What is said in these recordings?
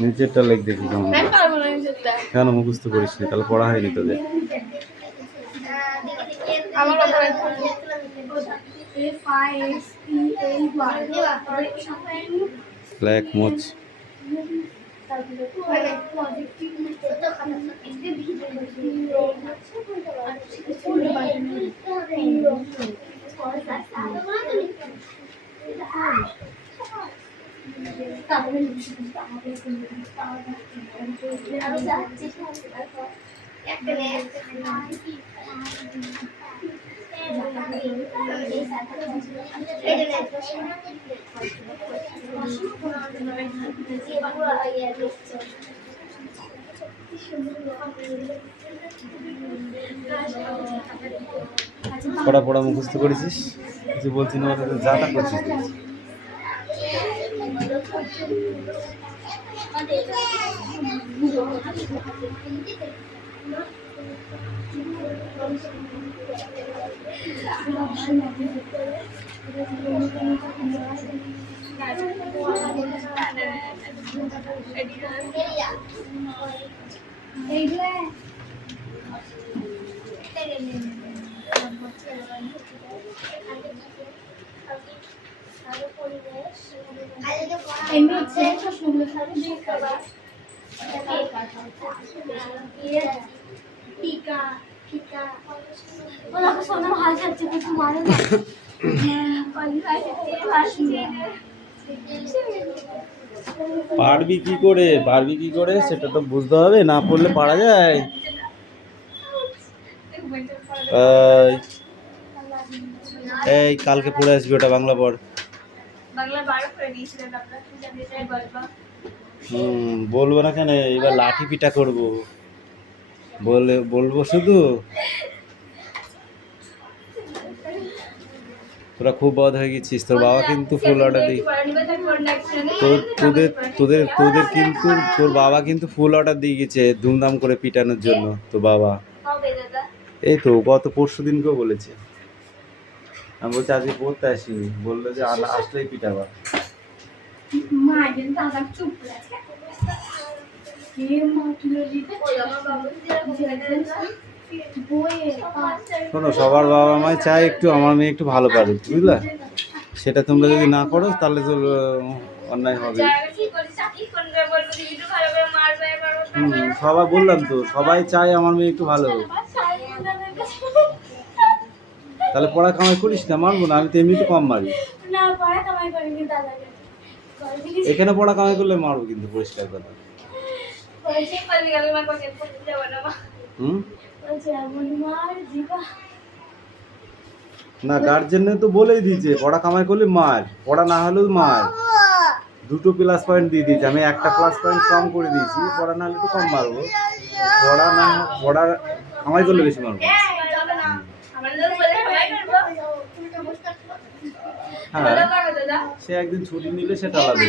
নিচেরটা লেখ দেখি কেমন। কেন মুখস্থ করিস নি? তাহলে পড়া হয়নি তোদের। লেখ মোচ। পড়া পড়া মুখস্থ করেছিস? কিছু বলছি না, যা তা করছিস। পারবি কি করে সেটা তো বুঝতে হবে, না পড়লে পারা যায়? এই কালকে পড়ে আসবি, ওটা বাংলা পড়। বলবো না কেন, এবার লাঠি পিটা করবো। বলবো শুধু। তোরা খুব বদ হয়ে গেছিস। তোর বাবা কিন্তু ফুল অর্ডার দিয়ে তোদের কিন্তু তোর বাবা কিন্তু ফুল অর্ডার দিয়ে গেছে ধুমধাম করে পিটানোর জন্য। তো বাবা এই তো গত পরশু দিনকেও বলেছে। আমি বলছি আজকে পড়তে আসিনি, বললো যে আসলেই পিটাবা। শোনো, সবার বাবা মাই চায় একটু আমার মেয়ে একটু ভালো পারে, বুঝলা? সেটা তোমরা যদি না করো তাহলে তো অন্যায় হবে। সবাই বললাম তো, সবাই চায় আমার মেয়ে একটু ভালো হোক। তাহলে পড়া কামাই করিস না, মারবো না। আমি তো এমনিতে কম মারি। এখানে পড়া কামাই করলে মারবো কিন্তু, পরিষ্কার কথা। না, গার্জেনে তো বলেই দিয়েছে পড়া কামাই করলে মার, পড়া না হলেও মার। দুটো প্লাস পয়েন্ট দিয়ে দিয়েছে, আমি একটা প্লাস পয়েন্ট কম করে দিয়েছি। পড়া না হলে একটু কম মারবো, পড়া কামাই করলে বেশি মারবো। হ্যাঁ, সে একদিন ছুটি নিলে সেটা আলাদা।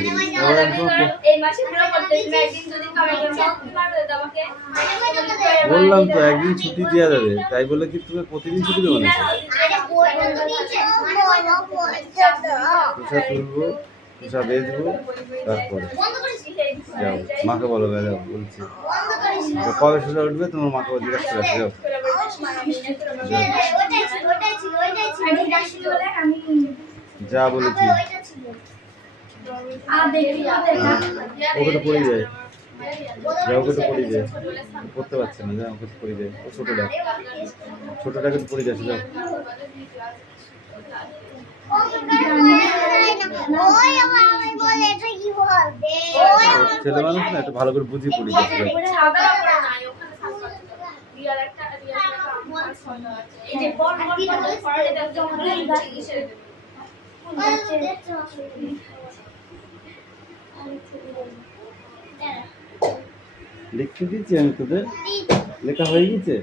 বললাম তো একদিন ছুটি দেওয়া যাবে, তাই বলে কি তুমি প্রতিদিন ছুটি দেবো না? তুষা তুলবো, তুষা বেচবো, তারপরে যাও মাকে বলো। যাও বলছি, কবে সোজা উঠবে তোমার মাকে জিজ্ঞাসা করে যাও। যা বলেছি ওকে তো পড়ে যায়, যা ওকে তো পড়ে যায়, পড়তে পারছে না, যা ওকে তো পড়ে যায়। ও ছোটটাকে তো পড়ে যাচ্ছে। যাও, ছেলে মানুষ না, একটু ভালো করে বুঝি পড়ে যাচ্ছে। লিখতে দিচ্ছি আমি তোদের, লেখা হয়ে গেছে।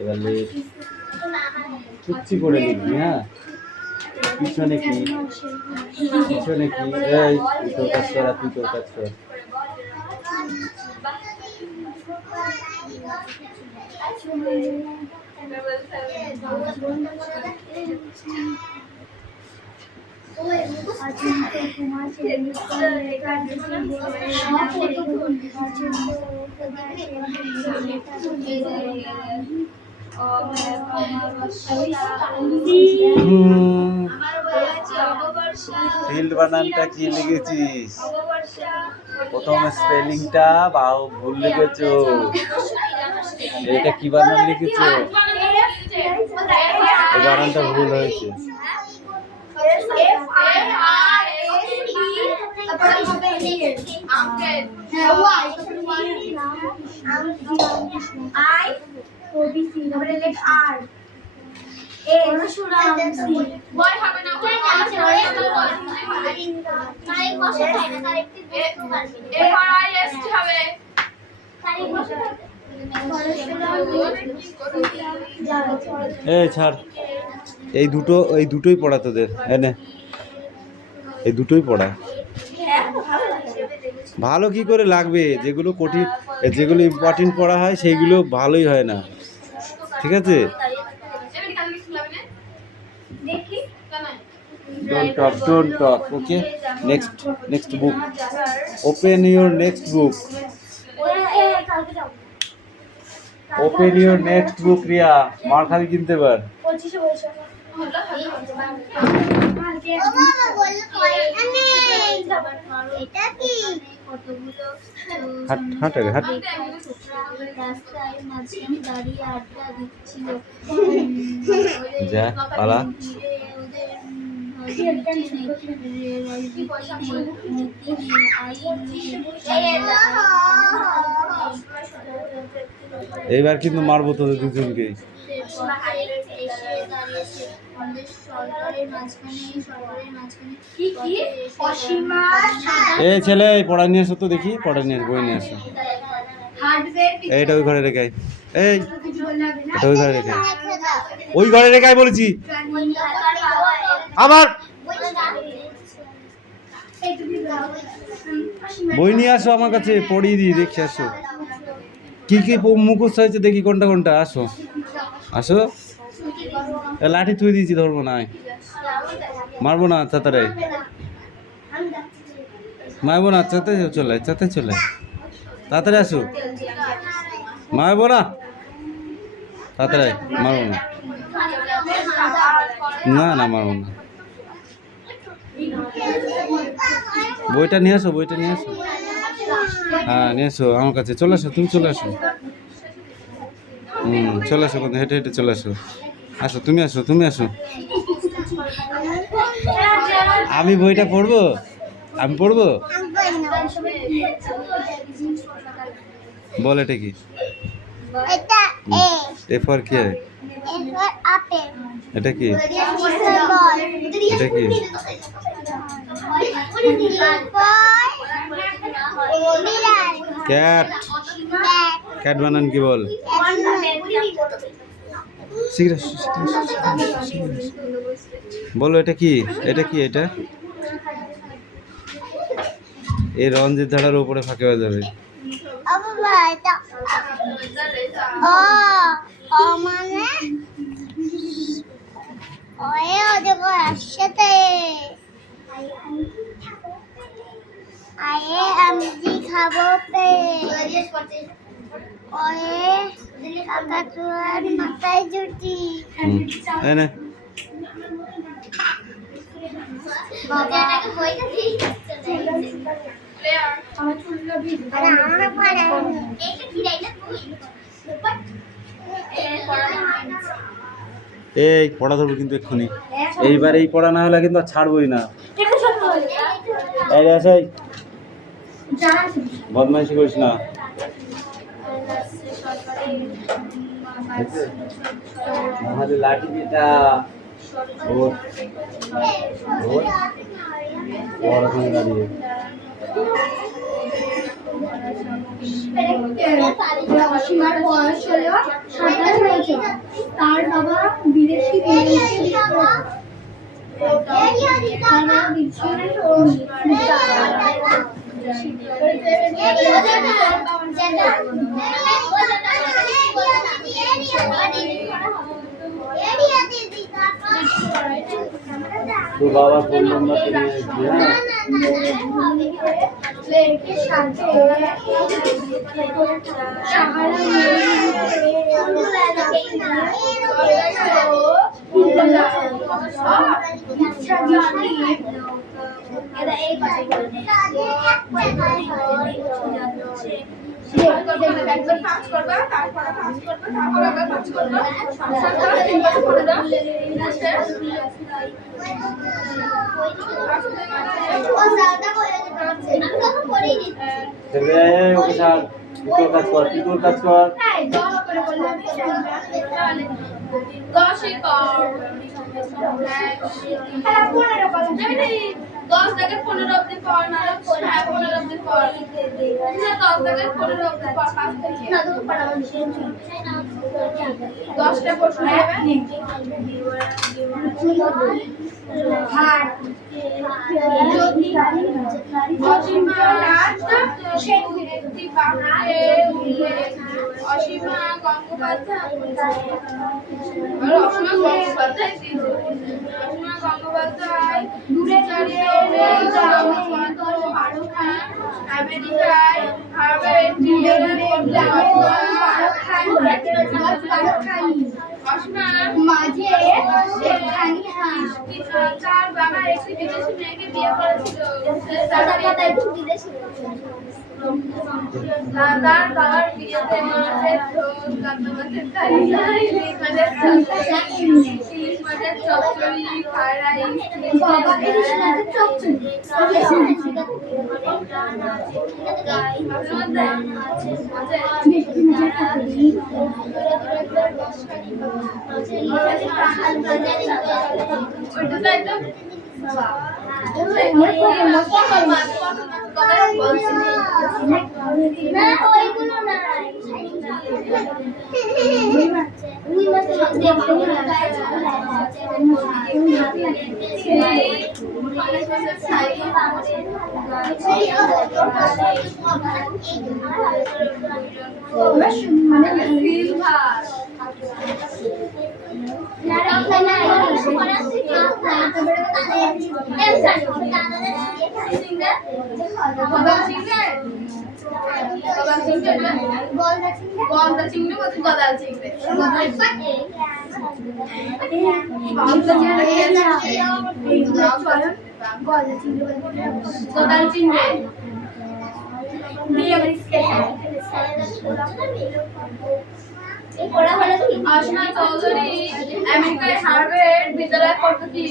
এবার চুপচি করে লিখবি। হ্যাঁ, পিছনে কি, পিছনে কি, এই তোর কাজ কর, তুই তোর কাজ কর। ফিল্ড বানানটা কি লিখেছিস? প্রথম স্পেলিংটা ভুল লিখেছো। এটা কি বানান লিখেছো? এই বানানটা ভুল হয়েছে। এই ছাড়, এই দুটোই পড়া তোদের এনে, এই দুটোই পড়া। ভালো কি করে লাগবে? যেগুলো কঠিন, যেগুলো ইম্পর্টেন্ট পড়া হয় সেইগুলো ভালোই হয় না, ঠিক আছে? Don't talk, okay? Next book. Open your next book. Open your next book, Riya. মার খালি কিনতে পার। হাট যা পালা। এইবার কিন্তু মারবো তোদের দুজনকে। এই ছেলে পড়া নিয়ে আসো তো, দেখি পড়া নিয়ে বই নিয়ে আসো। এইটা ওই ঘরে রেখে, এই এটা ওই ঘরে রেখে, ওই ঘরে রেখে বলেছি। আবার বই নিয়ে আসো আমার কাছে, পড়িয়ে দিই, দেখে আসো কি কি মুখস্থ হয়েছে, দেখি কোনটা কোনটা। আসো আসো, লাঠি থুই দিয়েছি, ধরবো না, মারবো না, চাতারে মারবো না, চাতে চলে তাড়াতাড়ি আসো, মারবো না, তাড়াতাড়ি মারবো না, না মারবো না। বইটা নিয়ে আসো, হ্যাঁ নিয়ে আসো আমার কাছে, চলে আসো, তুমি চলে আসো, চলে আসো, হেঁটে হেঁটে চলে আসো, তুমি আসো। আমি বইটা পড়বো, বল এটা কি? এ ফর কি? এটা কি? ক্যাট বানান কি বল? বলো এটা কি? এটা এই রঞ্জিত ধারার উপরে ফাঁকে হয়ে যাবে। মাথায় জুটি এই পড়া ধরবো কিন্তু এক্ষুনি, এইবার এই পড়া না হলে কিন্তু ছাড়বই না। বদমাইশি করিস না। লাঠি দিটা অসীমার বয়স হলো 27 বছর। তার বাবা বিদেশি তো বাবা ফোন নাম্বারটা নিয়ে আসবি, হ্যাঁ? लेके साथे सहारा ছেলে ওকে ছাড়, তুই তোর কাজ কর, তুই তোর কাজ কর। দশ থেকে 15 অব্দি পর না 15 অব্দি পর 10 থেকে 15 অব্দি পর 5 থেকে 10টা প্রশ্ন হবে অসীমা অসীমা গঙ্গোপাধ্যায় দূরে দাঁড়িয়ে আমেরিকায় মাঝে একখানি হাঁস তার বাবা একটি বিদেশি মেয়েকে বিয়ে করেছিল তার বাবার বিয়েতে মাছের ঝোল কাতলা মাছের কালিয়া ইলিশ মাছের চচ্চড়ি ফ্রাইড রাইস বাবা ইলিশ মাছের চচ্চড়ি ওইটা তো একদম না ওইগুলো না গলদা চিংড়ি বলতে গদাল চিংড়ি গদাল চিংড়ি অসীমা চৌধুরী আমেরিকায় হার্ভার্ড বিদ্যালয়ে পড়তে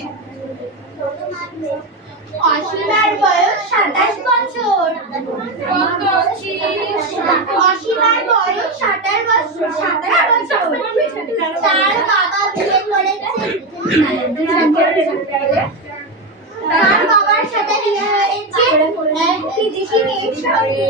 অসীমার বয়স 27 বছর অসীমার বয়স 27 বছর তার বাবা বিয়ে করেছে তার বাবার সাথে বিয়ে হয়েছে এক বিদেশি মেয়ের সঙ্গে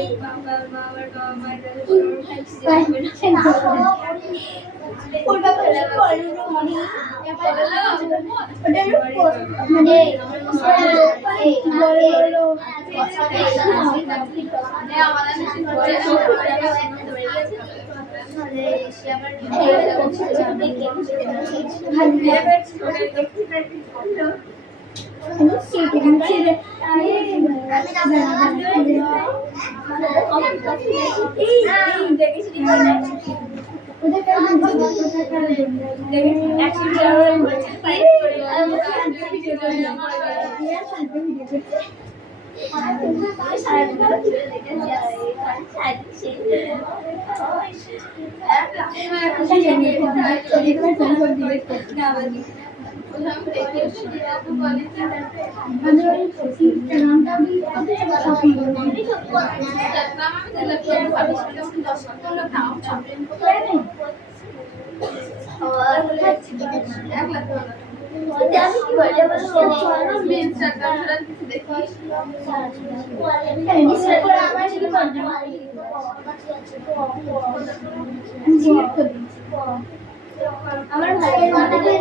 আমার ভাইয়ের মাথা দিয়ে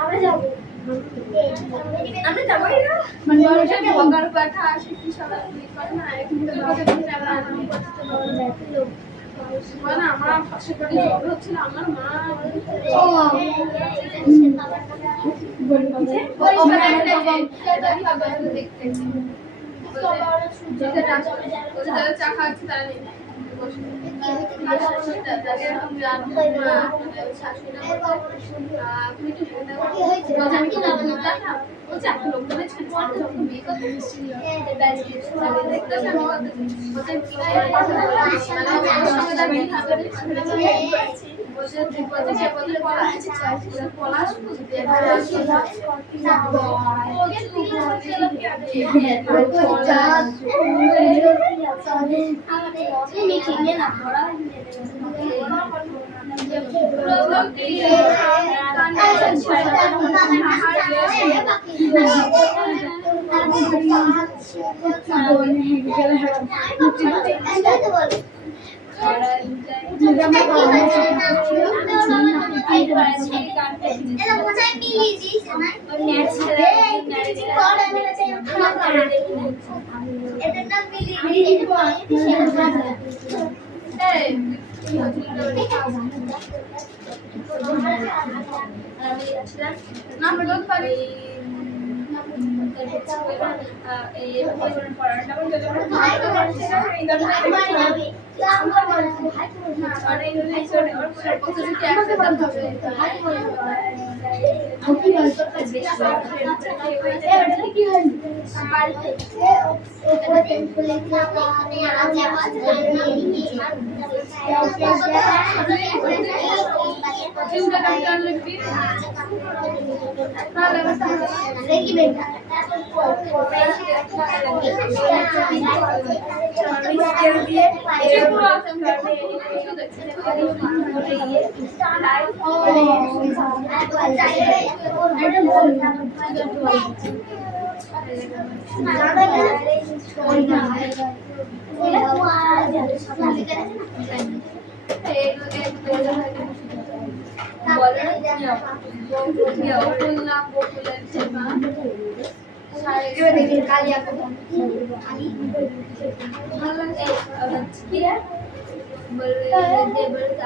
আমরা যাবো আমরা যাবোই না মানে বগার কথা আসে কি সবাই করে না একটু মানে আমার পাশে পড়ে ঝগড়া হচ্ছিল আমার মা দেখতে চা খাচ্ছে তারা নেই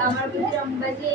আমার ভিতরে অম্বাজি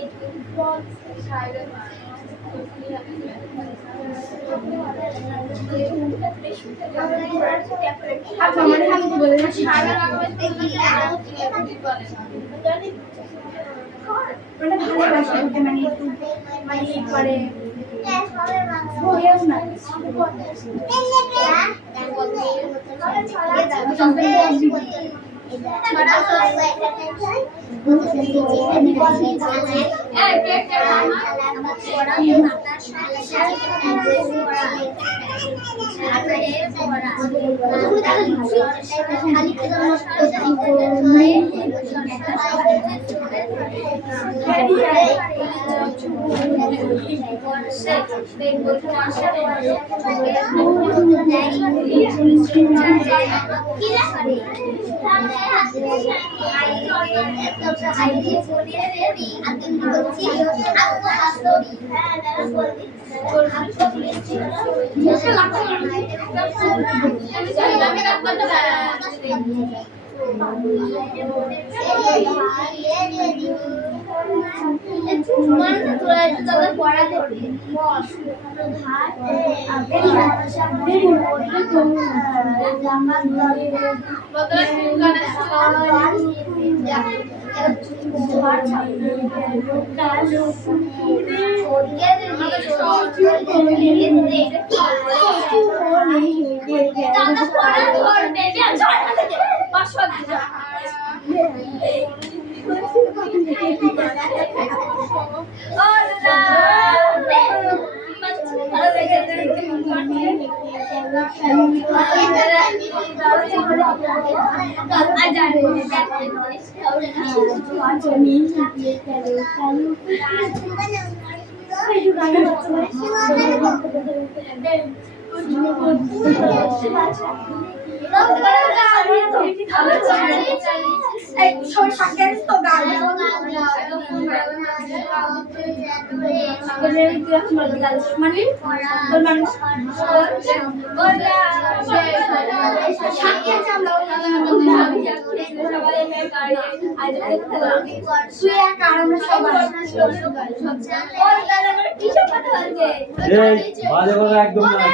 এই বাজে কথা একদম না।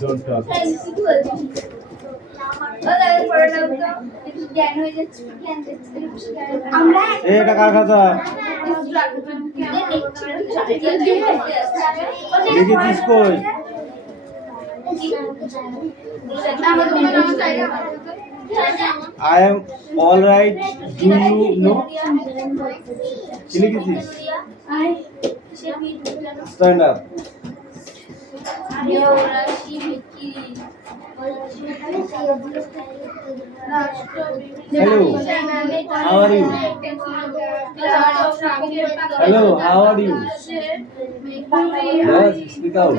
Don't talk. এই এটা কার খাতা? দেখেছিস কই? I am all right. Do you know? কি লিখেছিস? Stand up. Hello. How are you? Hello. How are you? Yes, speak out.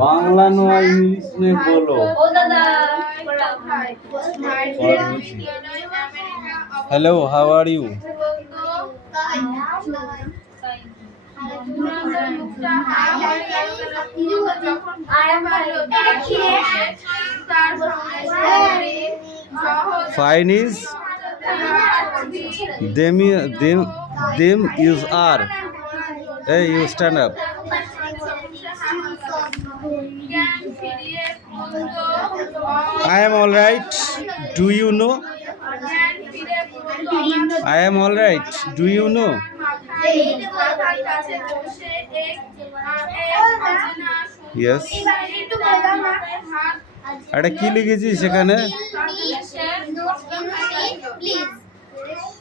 Bangla no English में बोलो। Hello, how are you? Fine is them is are. Hey, you stand up. I am all right. Do you know? I am all right. Do you know? Yes. এটা কি লিখেছিস সেখানে?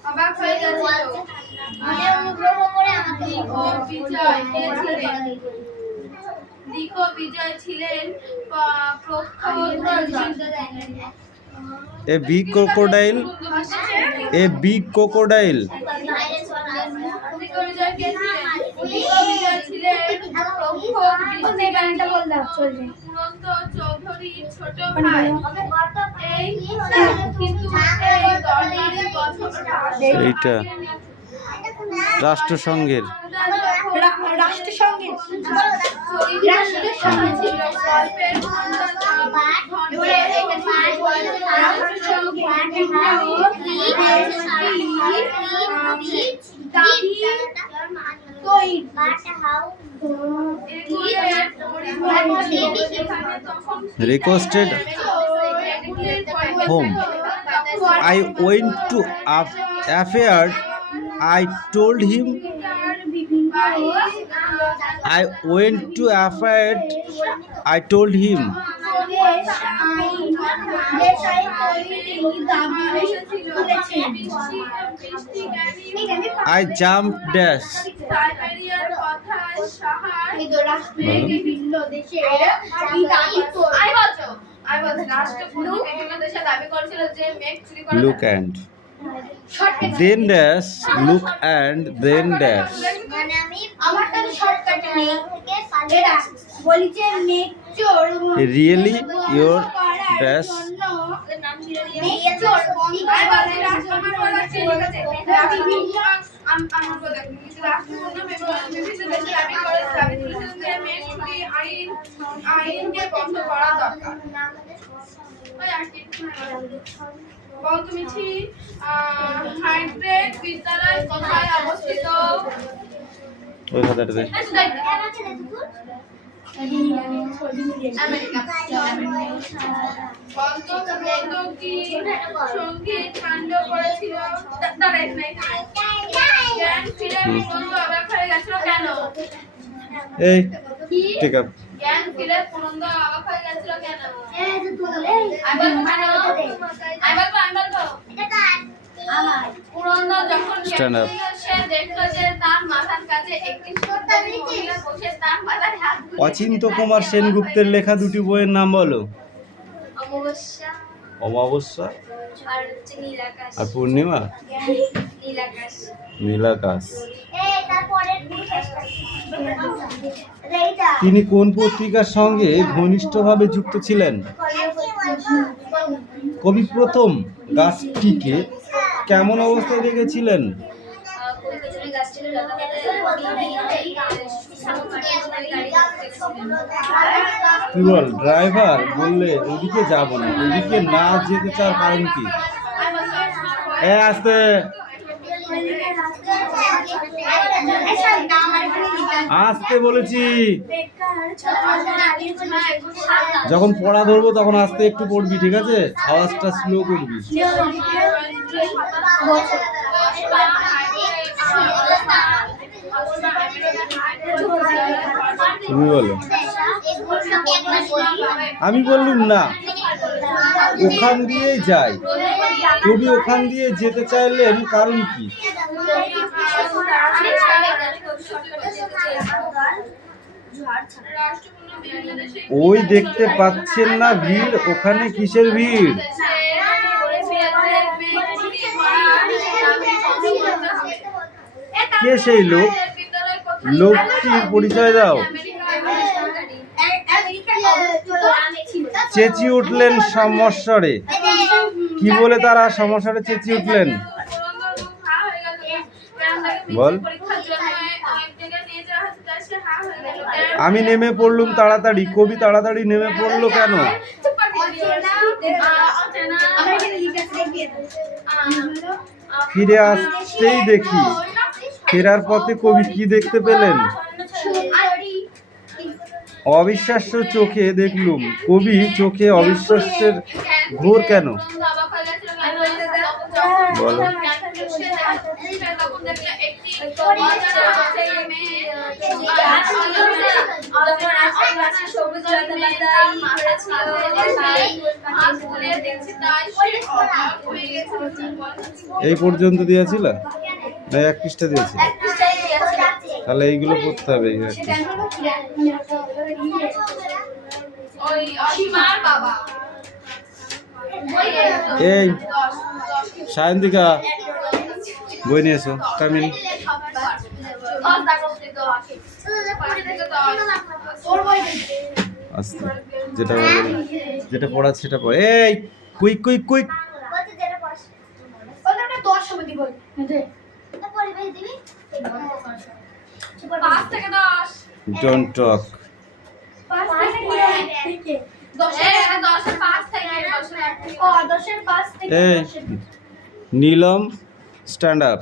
অবাক হয়ে গেছে দিকো বিজয় ছিলেন A big crocodile. A big crocodile. এইটা রাষ্ট্রসংঘের requested home. I went to affair. I told him. I went to affair. I told him. I jumped dash. Look and then dash. Look and then dash. Really, your dash. বঙ্গমিছি হাইড্রেট বিদ্যালয় কোথায় অবস্থিত? ওই খাতাটাতে America কি সঙ্গীত কাণ্ড করেছিল দাঁড়াই নাই জ্ঞান ফিরে পুরন্দ অবাক হয়ে গেছিল কেন? এই কি ঠিক আছে জ্ঞান ফিরে পুরন্দ অবাক হয়ে গেছিল কেন? আমি বলবো পুরন্দ যখন Stand up. সে দেখলো যে তার মাথার কাছে একটি সুন্দরী মহিলা বসে তার মাথায় হাত বুলিয়ে অচিন্ত কুমার সেনগুপ্তের লেখা দুটি বইয়ের নাম বলো। অমাবস্যা অমাবস্যা আর হচ্ছে নীলাকাশ আর পূর্ণিমা, নীলাকাশ নীলাকাশ। তিনি কোন পত্রিকার সঙ্গে ঘনিষ্ঠভাবে যুক্ত ছিলেন? কবি প্রথম গাছটিকে কেমন অবস্থায় রেখেছিলেন? কি বল ড্রাইভার বললে ওদিকে যাব না, ওদিকে না যেতে চাওয়ার কারণ কি? আস্তে আস্তে বলেছি, যখন পড়া ধরবো তখন আস্তে একটু পড়বি, ঠিক আছে? আওয়াজটা স্লো করবি। তুমি বলো। আমি বললুম না, ওখান দিয়ে যাই। কবি ওখান দিয়ে যেতে চাইলেন কারণ কি? ওই দেখতে পাচ্ছেন না ভিড়, ওখানে কিসের ভিড়? কে সেই লোক? লোকটির পরিচয় দাও। চেঁচিয়ে উঠলেন সমস্বরে। কি বলে তারা সমস্বরে চেঁচিয়ে উঠলেন? বল। আমি নেমে পড়লুম তাড়াতাড়ি। কবি তাড়াতাড়ি নেমে পড়লো কেন? ফিরে আসতেই দেখি। ফেরার পথে কবি কি দেখতে পেলেন? অবিশ্বাস্য চোখে দেখলুম। কবি চোখে অবিশ্বাসের ঘোর কেন? বলো। এই পর্যন্ত দিয়েছিল না? এক পৃষ্ঠা দিয়েছিল, তাহলে এইগুলো পড়তে হবে। এই সায়ন্তিকা বই নিয়ে এসো। কামিন। আস্তে, যেটা পড়া সেটা পড়ে। এই quick quick quick. Don't talk. এই নীলম স্ট্যান্ড আপ।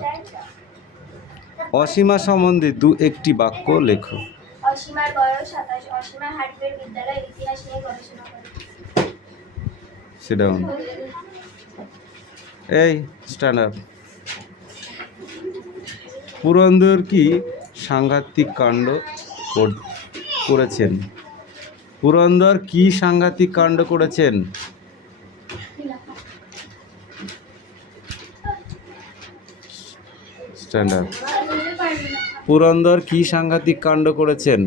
অসীমা সম্বন্ধে দু একটি বাক্য লেখো। অসীমার বয়স 27। অসীমা হার্ডওয়্যার বিদ্যালয়ের ইতিহাস নিয়ে গবেষণা করে। Sit down. এই স্ট্যান্ড আপ। পুরন্দর কি সাংঘাতিক কাণ্ড করেছেন? পুরন্দর কি সাংঘাতিক কাণ্ড করেছেন? Stand up. পুরন্দর কি সাংঘাতিক কাণ্ড করেছেন?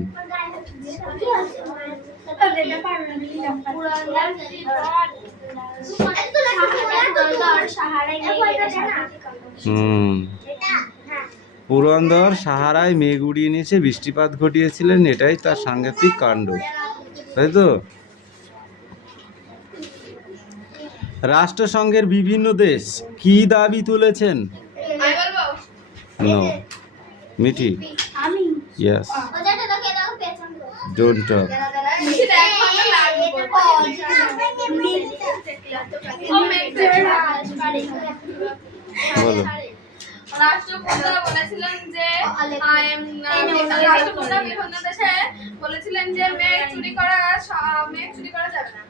পুরন্দর সাহারায় মেঘ উড়িয়ে নিয়ে এসে বৃষ্টিপাত ঘটিয়েছিলেন, এটাই তার সাংঘাতিক কাণ্ড, তাই তো? রাষ্ট্রসংঘের বিভিন্ন দেশ কি দাবি তুলেছেন? নো মিঠি। ইয়েস। Don't talk. বলো। রাষ্ট্রপতিরা বলেছিলেন যে I am রাষ্ট্রপিতা বিভন্ন দেশে বলেছিলেন যে মেঘ চুরি করা যাবে না।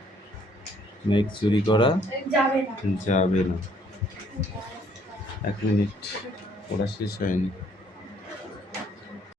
মেঘ চুরি করা যাবে না। যাবে না। 1 মিনিট, পড়া শেষ হয়নি।